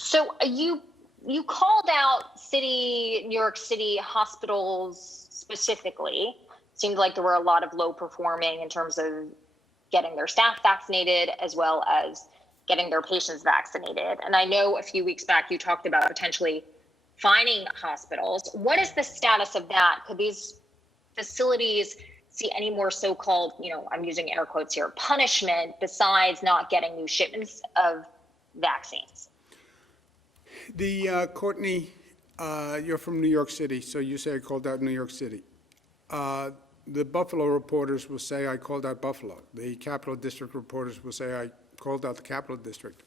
So you called out New York City hospitals specifically. Seemed like there were a lot of low performing in terms of getting their staff vaccinated as well as getting their patients vaccinated. And I know a few weeks back you talked about potentially fining hospitals. What is the status of that? Could these facilities see any more so-called, I'm using air quotes here, punishment besides not getting new shipments of vaccines? Courtney, you're from New York City, so you say I called out New York City. The Buffalo reporters will say I called out Buffalo. The Capital District reporters will say I called out the Capital District.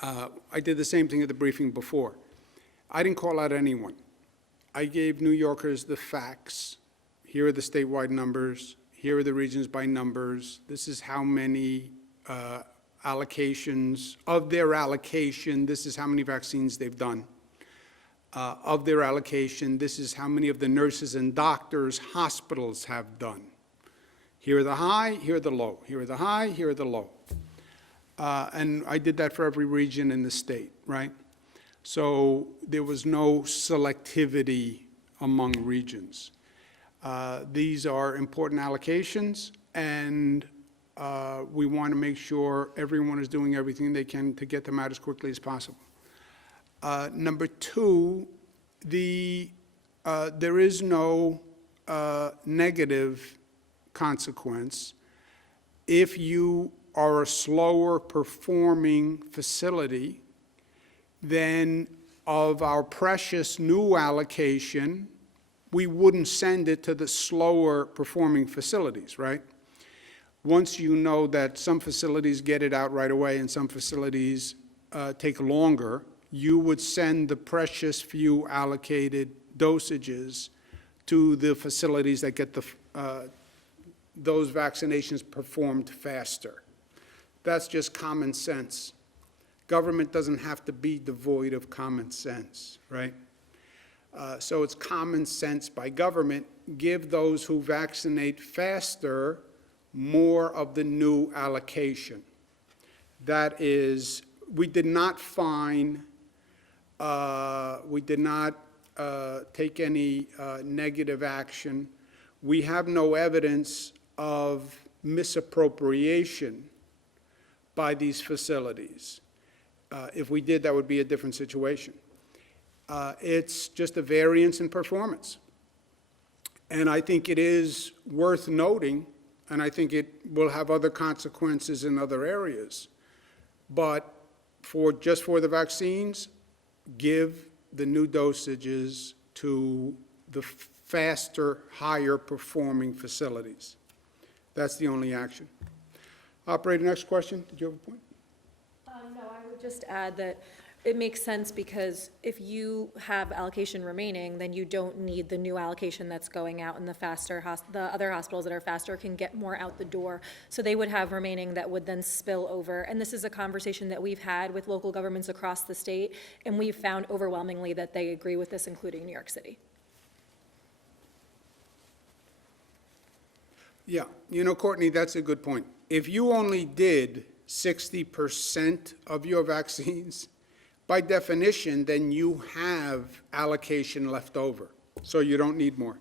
I did the same thing at the briefing before. I didn't call out anyone. I gave New Yorkers the facts. Here are the statewide numbers. Here are the regions by numbers. This is how many allocations of their allocation. This is how many vaccines they've done. Of their allocation, this is how many of the nurses and doctors hospitals have done. Here are the high, here are the low. Here are the high, here are the low. And I did that for every region in the state, right? So there was no selectivity among regions. These are important allocations, and we want to make sure everyone is doing everything they can to get them out as quickly as possible. Number two, there is no negative consequence if you are a slower performing facility. Then of our precious new allocation, we wouldn't send it to the slower performing facilities, right? Once you know that some facilities get it out right away and some facilities take longer, you would send the precious few allocated dosages to the facilities that get those vaccinations performed faster. That's just common sense. Government doesn't have to be devoid of common sense, right? So it's common sense by government. Give those who vaccinate faster more of the new allocation. That is, we did not fine, we did not take any negative action. We have no evidence of misappropriation by these facilities. If we did, that would be a different situation. It's just a variance in performance. And I think it is worth noting, and I think it will have other consequences in other areas. But just for the vaccines, give the new dosages to the faster, higher performing facilities. That's the only action. Operator, next question. Did you have a point? No, I would just add that it makes sense because if you have allocation remaining, then you don't need the new allocation that's going out, and the other hospitals that are faster can get more out the door. So they would have remaining that would then spill over. And this is a conversation that we've had with local governments across the state, and we've found overwhelmingly that they agree with this, including New York City. Yeah, Courtney, that's a good point. If you only did 60% of your vaccines, by definition, then you have allocation left over, so you don't need more.